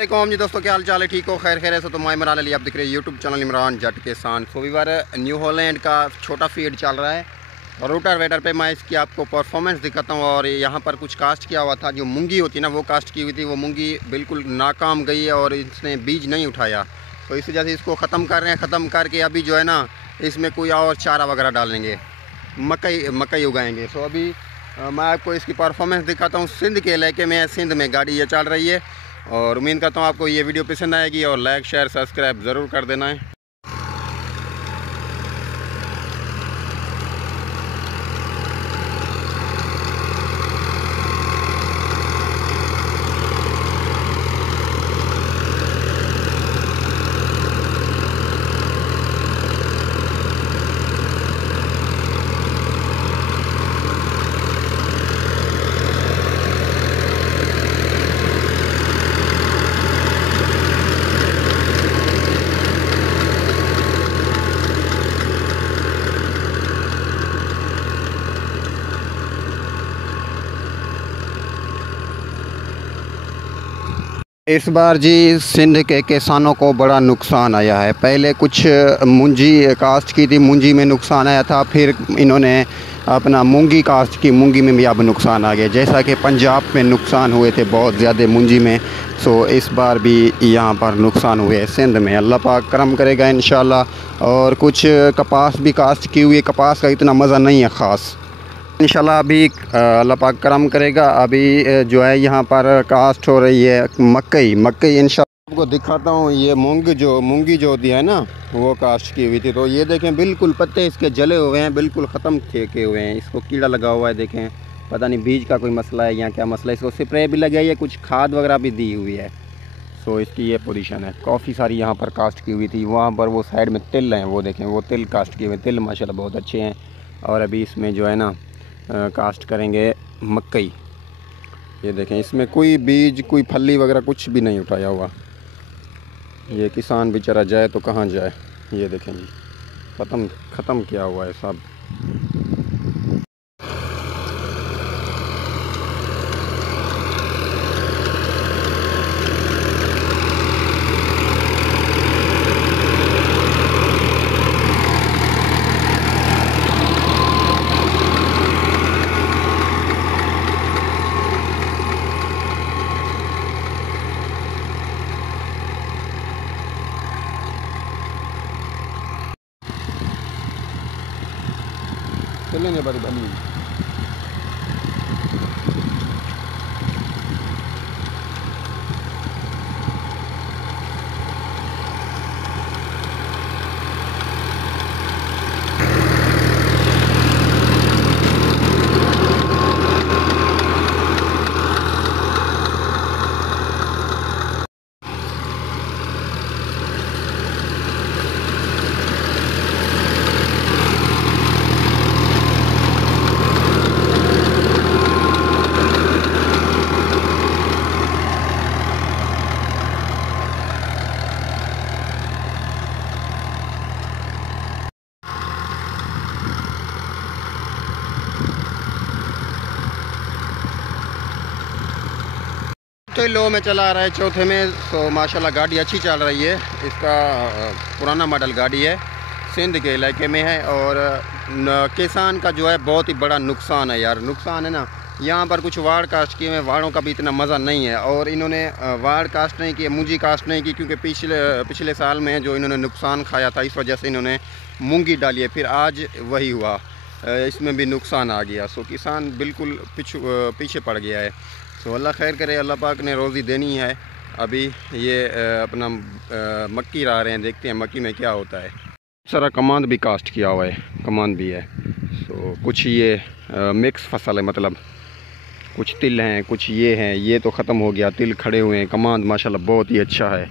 वालेकुम जी दोस्तों, क्या हाल चाल है? ठीक हो? खैर खैर ऐसा तो मैं इमरान अली, आप दिख रहे हैं यूट्यूब चैनल इमरान जट किसान। सो भी बार न्यू हॉलैंड का छोटा फीड चल रहा है और रूटर वेटर पे मैं इसकी आपको परफॉर्मेंस दिखाता हूँ। और यहाँ पर कुछ कास्ट किया हुआ था, जो मूंगी होती है ना वो कास्ट की हुई थी। वो मूंगी बिल्कुल नाकाम गई है और इसने बीज नहीं उठाया, तो इस वजह से इसको ख़त्म कर रहे हैं। ख़त्म करके अभी जो है ना इसमें कोई और चारा वगैरह डालेंगे, मकई उगाएंगे। सो अभी मैं आपको इसकी परफॉर्मेंस दिखाता हूँ। सिंध के इलाके में, सिंध में गाड़ी ये चल रही है और उम्मीद करता हूँ आपको ये वीडियो पसंद आएगी और लाइक शेयर सब्सक्राइब ज़रूर कर देना है। इस बार जी सिंध के किसानों को बड़ा नुकसान आया है। पहले कुछ मूंजी कास्ट की थी, मूंजी में नुकसान आया था। फिर इन्होंने अपना मूंगी कास्ट की, मूंगी में भी अब नुकसान आ गया। जैसा कि पंजाब में नुकसान हुए थे बहुत ज़्यादा मूंजी में, सो इस बार भी यहाँ पर नुकसान हुए सिंध में। अल्लाह पाक करम करेगा इंशाल्लाह। और कुछ कपास भी कास्ट की हुई है, कपास का इतना मज़ा नहीं है ख़ास। इंशाल्लाह अभी अल्लाह पाक करम करेगा। अभी जो है यहाँ पर कास्ट हो रही है मकई इंशाल्लाह आपको दिखाता हूँ। ये मूंगी जो होती है ना वो कास्ट की हुई थी। तो ये देखें बिल्कुल पत्ते इसके जले हुए हैं, बिल्कुल ख़त्म किए हुए हैं। इसको कीड़ा लगा हुआ है, देखें पता नहीं बीज का कोई मसला है या क्या मसला है। इसको स्प्रे भी लगाई है, कुछ खाद वगैरह भी दी हुई है। सो इसकी ये पोजीशन है। काफ़ी सारी यहाँ पर कास्ट की हुई थी। वहाँ पर वो साइड में तिल हैं, वो देखें वो तिल कास्ट किए हुए। तिल माशाल्लाह बहुत अच्छे हैं। और अभी इसमें जो है ना कास्ट करेंगे मकई। ये देखें इसमें कोई बीज, कोई फली वगैरह कुछ भी नहीं उठाया हुआ। ये किसान बेचारा जाए तो कहाँ जाए। ये देखें जी ख़त्म किया हुआ है सब। चलेंगे बड़ी बनी चौथे लो में चला रहा है, चौथे में। तो माशाल्लाह गाड़ी अच्छी चल रही है। इसका पुराना मॉडल गाड़ी है, सिंध के इलाके में है। और किसान का जो है बहुत ही बड़ा नुकसान है यार। नुकसान है ना, यहाँ पर कुछ वाड़ कास्ट किए हैं, वाड़ों का भी इतना मज़ा नहीं है। और इन्होंने वाड़ कास्ट नहीं की, मूंगी कास्ट नहीं की, क्योंकि पिछले साल में जो इन्होंने नुकसान खाया था इस वजह से इन्होंने मूंगी डाली है। फिर आज वही हुआ, इसमें भी नुकसान आ गया। सो किसान बिल्कुल पीछे पड़ गया है। सो अल्लाह खैर करे, अल्लाह पाक ने रोज़ी देनी है। अभी ये अपना मक्की ला रहे हैं, देखते हैं मक्की में क्या होता है। सारा कमांद भी कास्ट किया हुआ है, कमांद भी है। सो कुछ ये मिक्स फसल है, मतलब कुछ तिल हैं, कुछ ये हैं। ये तो ख़त्म हो गया, तिल खड़े हुए हैं। कमांद माशाल्लाह बहुत ही अच्छा है।